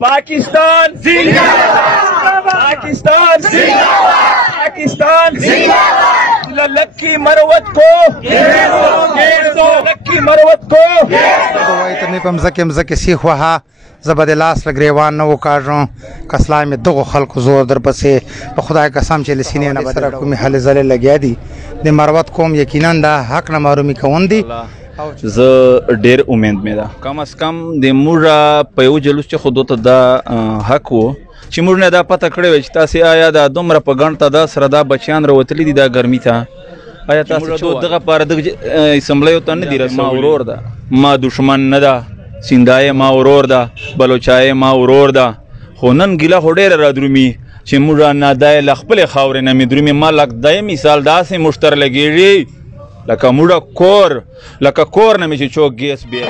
पाकिस्तान जिंदाबाद, पाकिस्तान जिंदाबाद, पाकिस्तान जिंदाबाद। लक्की मरवत को लक्की मरवत को तो मज़के मज़के सीख वहा ज़बरदस्त ग्रेवान न वो काटों कसला में दो खल्क जोर दर पसे खुदा कसम चले सीने न बदर को में हल जले लगे दी दे मरवत कोम यकीनन दा हक न मारूमी कौंदी ज ढेर उम्मीद में दा कम अज कम दे मुरा पयो जलूस च खुद तो दा हक वो चिमुर ने दा पता कड़े वेचता से आया दा दुमरा पगणता दा सरदा बच्चान रवतली दी दा गर्मी था आया ता चो दगा पार दग संभले तो न दिरा मा उरोर दा मा दुश्मन न दा सिंधाए मा उरोर दा बलोचाए मा उरोर दा होनन गिला होडेर राद्रुमी चिमुरा ना दाए लखपले खावरे न मिद्रुमी मा लक दाए मिसाल दा से मुश्तर लगेरी लका मुड़ा कोर लका कोर न मिशी चोक गेस बे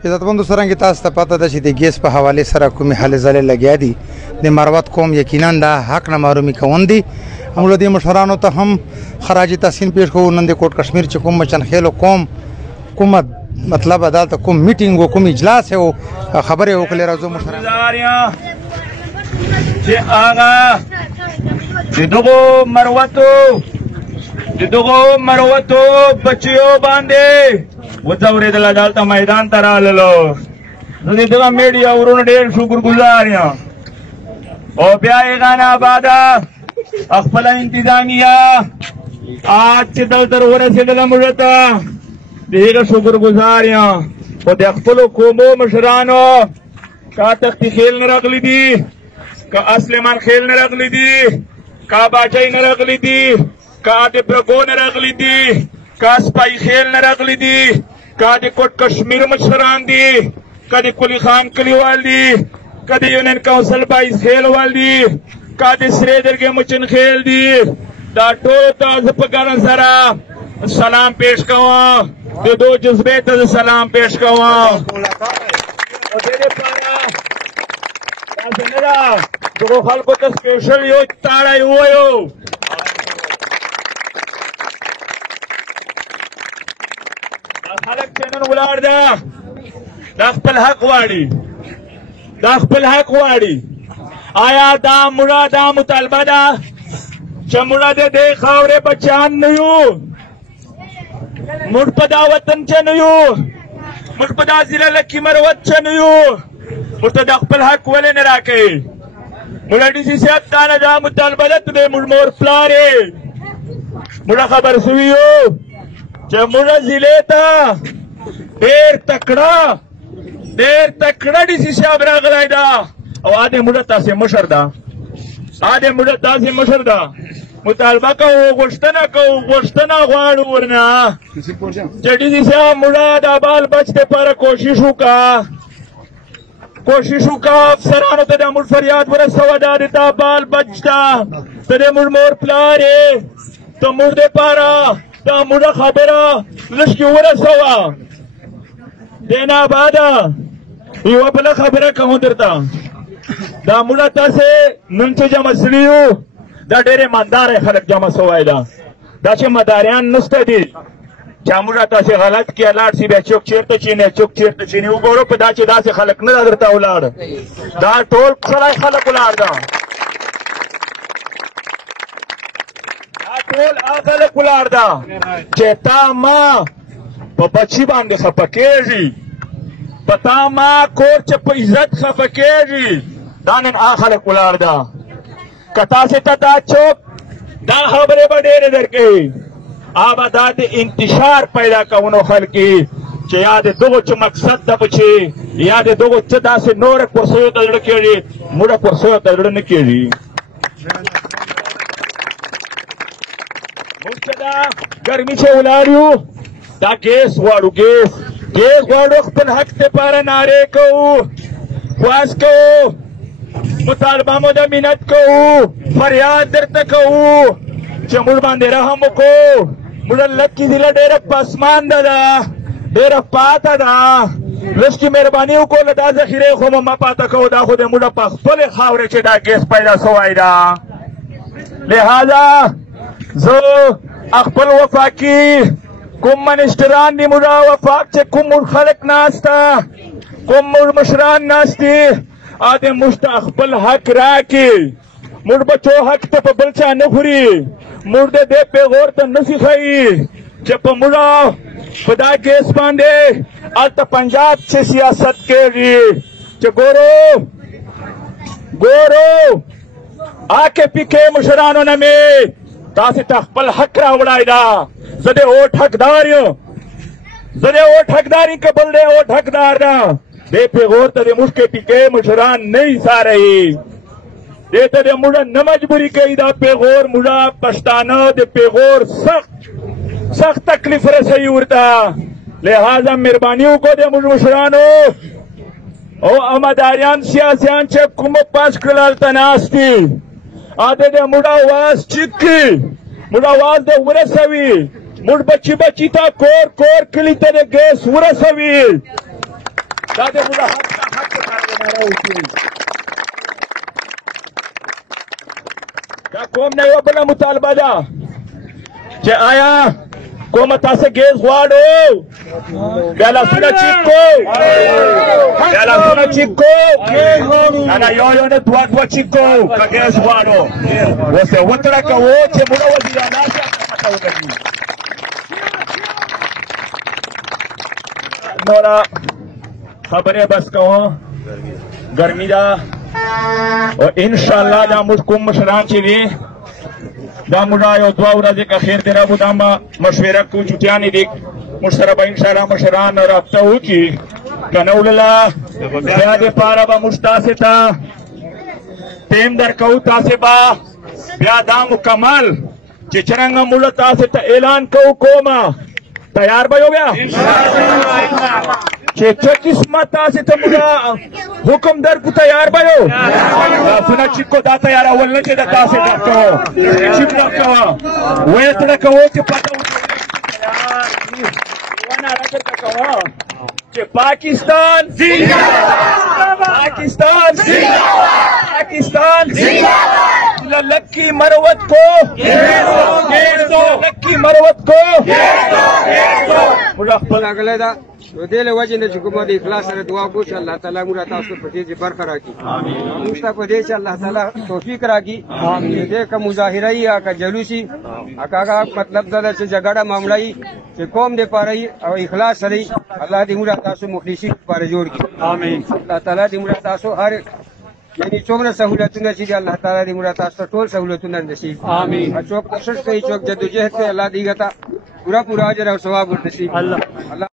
इज़्ज़तमंदो सरंगी तास पता दा ची गैस पे हवाले सरा कुमी हल जले लगे दी दे मरवत कौम यकीनन दा हक न मारूमी कौंदी हम लोग मशरानो तो हम खराजी तहसीन पेश को नंदे कोट कश्मीर चुकुम मचन खेलो कौम कुमत मतलब अदालत कुम मीटिंग हो कुम इजलास है वो खबर है ओकले रजो मरवतो बच्चियों बांधे वो जवरे दला डालता मैदान तरा लो दगा मीडिया उन्होंने ढेर शुक्रगुजार और प्यारे गाना बादा अखफला इंतजामिया आज से दलतर हो रहे से दला मुझता देगा शुक्रगुजार और देखो कोमो मशरानो का तख्ती खेल न रख ली थी का असलमान खेल न रख ली थी का बाचाई न रख ली थी का दे प्रगो न रख ली थी का स्पाई खेल न रख ली थी का दे कोट कश्मीर मशरान दी कदी कुली खान कलीवाल दी कदी यूनियन काउंसिल बाई खेल वाल दी का दे श्रीधर के मुचन खेल दी दाटो ताज पगार सरा सलाम पेश कवा दे दो जज्बे तज सलाम पेश कवा और दे पारा ताजनरा जो खाल को तो स्पेशल यो ताड़ा यो خلق چنن ولار دا خپل حق واړي دا خپل حق واړي آیا دا مړه دا مطالبه ده چې مړه د خاورې بچان نه یو مړ په دا وطن چې نه یو مړ په دا ضلع لکي مروت چې نه یو ورته د خپل حق ولې نه راکوي مړه ډي سي صاحب دا نه دا مطالبه ده د مړ مور پلارې مړه خبر سوي یو चमुड़ा जिले था देर तकड़ा डीसी साहब रागलाइदा और आधे मुड़ता से मशरदा आधे मुड़ता से मशरदा मुतालबा का वो गोश्तना वाड़ू वरना डीसी साहब मुड़ा दाबाल बचते पर कोशिशों का अफसरानों ते मुड़ फरियाद वरस सवादा देता बाल बचता ते मुड़ मोर प्लारे तो मुर्दे पारा ता मुड़ा खबरा लश्की वरा सवा देना बादा ये वापला खबरा कहूँ दरता दा मुड़ा तासे नंचे जमा सलियो दा डेरे मंदार है खलक जमा सवाइदा दा चे मदारियान नस्ते चामुड़ा तासे गलत किया लाड सी बे चुक चेरते चीने उगोरो पे दाचे दा से खलक न दरता उलाड दा टोल खलाई खलक उलाड दा टोल आगल कुलारदा चेता मां बच्ची बांधे खपकेजी पता मां कोर चप इज्जत खपकेजी दानन आगल कुलारदा कथा से तता चौक दा खबरे बडेरे दर के आबादात इंतशार पैदा कवनो खल की چې یا د دغو چې مقصد ده به چې یا د دغو څه داسې نوره کورسیو ته زړه کېږي موږ کورسیو ته زړه نه کېږي موږ چې دا ګرمي چې ولاړ یو دا ګیس غواړو ګیس غواړو خپل حق دپاره نارې کوو خواست کوو مطالبه مو د منت کوو فریاد درته کوو چې موږ باندې رحم وکړو موږ لکې ضلع ډېره پسمانده ده ډېره پاته ده لږ چې مهرباني وکړو له دا ذخیرې خو مو مه پاته کوو دا خو د موږ په خپلې خاورې چې دا ګیس پیدا سوی ده لہذا زه خپل وفاقي کوم منشتران دي موږ وفاق چې کوم موږ خلک ناسته کوم موږ مشران ناست دي د موږ ته خپل حق راکړي موږ بچو حق ته په بل چا نه خوري موږ د دې پیغور ته نه سي ښیي چې په موږ په دا کیس باندې هلته پنجاب چې سیاست کېږي چې ګورو AKP کې مشرانو نه مې تاسې ته خپل حق راوړی ده زه د اوټ حقدار یم زه د اوټ حقدار یم که بل د اوټ حقدار ده دې پیغور ته د موږ KPK مشران نه ایساروي دې ته د موږ نه مجبوري کوي دا پیغور موږ پښتانه د پیغور سخت تکلیف رسوي ورته لہذا مهرباني وکړو د موږ مشرانو او امداریان سیاسیان چې کوم پاس کړل هلته ناست دي د موږ اواز چیک کړي موږ اواز د ورسوي موږ بچي ته کور کلي ته د ګیس ورسوي دا د موږ حق ناره وکړي دا کوم نه یوه بله مطالبه ده چې آیا کومه تاسې ګیس غواړو بیا لاسونه چیک کړو نه یو نه دوه چیک کړو که ګیس غواړو اوس یې وتړه کوو چې موږ وزیرانه شي مخه وګرځي نوره خبرې بس کوو ګرمي ده او انشاءالله دا موږ کوم مشران چې دي دا موږ یو دوه ورځې که خیر دی رابو دا مشوره کوو چوټیانې دي موږ سره به انشاءالله مشران رابطه وکړي که نه ولله بیا دپاره به موږ تاسې ته ټیم درکوو تاسې به بیا دا مکمل چې څرنګه موږ تاسې ته اعلان کوو کومه تیار به یو بیا چې څه قسمه تاسې ته موږ حکم درکو تیار به یو لاسونه چیک کو دا تیارول نه چې د تاسې ډک کوو چیک ډک کوه ویې تړه کوو چې پته ناره درته کوه چې پاکستان لکی مروت کو راغلی ده نو دې له وجې نه چې کومه د اخلاص سره دعا وکړو چې الله تعالی موږ تاسو په دې برخه راکړي موږ ته په دې چې الله تعالی توفیق راکړي دې که مظاهره یا که جلوسي هغه مطلب دا ده چې جګړه معامله وي چې قوم دپاره او اخلاص سره الله دې موږ تاسو مخلصین لپاره جوړ کړي الله تعالی دې موږ تاسو هر یعنی څومره سهولتونه چې الله تعالی دې موږ تاسو ته ټول سهولتونه نصیب څوک کوشش کوي څوک جدوجہد کوي الله دې ګټه پورا اجر او ثواب ورنصیب الله